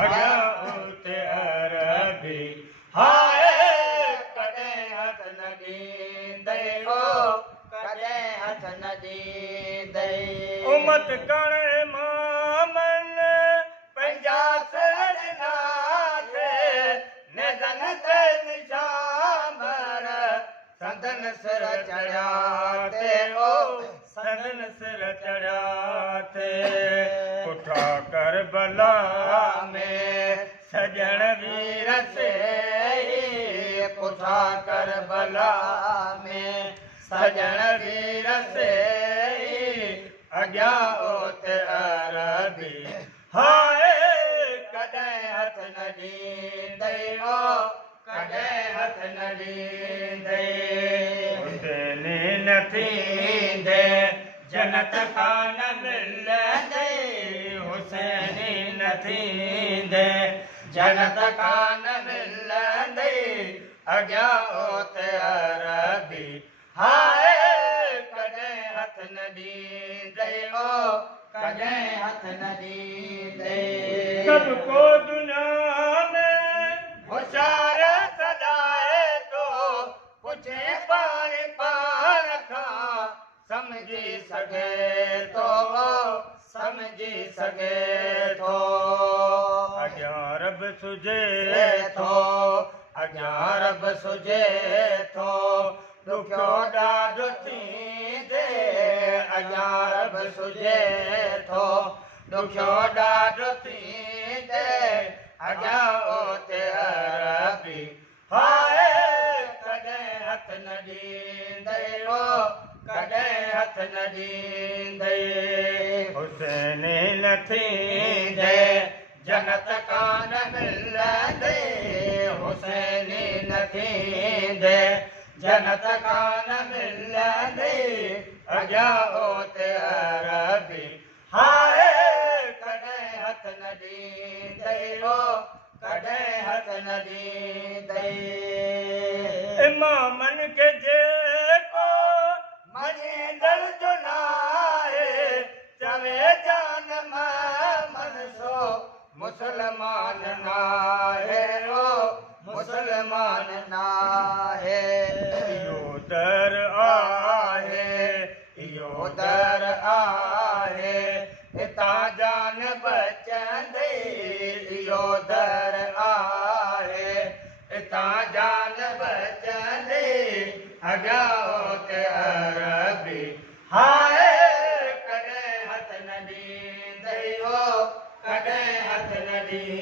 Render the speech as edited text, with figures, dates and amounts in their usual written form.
अॻियां उते अरबी हाय कॾहिं हथ न ॾींदई ओ कॾहिं हथ न ॾींदई उमत कणे मामन पंहिंजा सरनाथे नेज़न ते निशांबर संदन सिर चढ़िया ते ओ संदन सिर चढ़िया ते पुठा करबला में सजण वीर से पुठा करबला में सजण वीर से अॻियां उते अरबी हाय कॾहिं हथ न ॾींदई ओ कॾहिं हथ न ॾींदई हुसैनी न थींदे जन्नत कान मिलंदई हुसैनी न थींदे जन्नत कान मिलंदई अॻियां उते अरबी हाय कॾहिं हथ न ॾींदई ओ कॾहिं हथ न ॾींदई सबको दुनिया में होशियार सदाए तो पुछे पाण पाण खां समझी सघे तो समझी सघे थो अॻियां रब सुझे थो अॻियां रब सुझे थो ॾुखियो ॾाढो थींदे अॻियां रब सुझे थो ॾुखियो ॾाढो थींदे अॻियां उते अरबी हाय कॾहिं हथ न ॾींदई ओ कॾहिं हथ न ॾींदई हुसैनी न थींदे जन्नत कान मिलंदई हुसैनी न थींदे जन्नत कान मिलंदई अॻियां उते अरबी हाय कॾहिं हथ न ॾींदई ओ कॾहिं हथ न ॾींदई इमामन खे जेको मञींदड़ जो नाहे चवे जान मन सो मुसलमान नाहे ओ मुसलमान नाहे इहो दर आहे इहो दर आहे हितां जान बचंदई इहो दर आहे हितां जान बचंदई अॻियां उते अरबी हाय कॾहिं हथ न ॾींदई ओ कॾहिं हथ न ॾींदई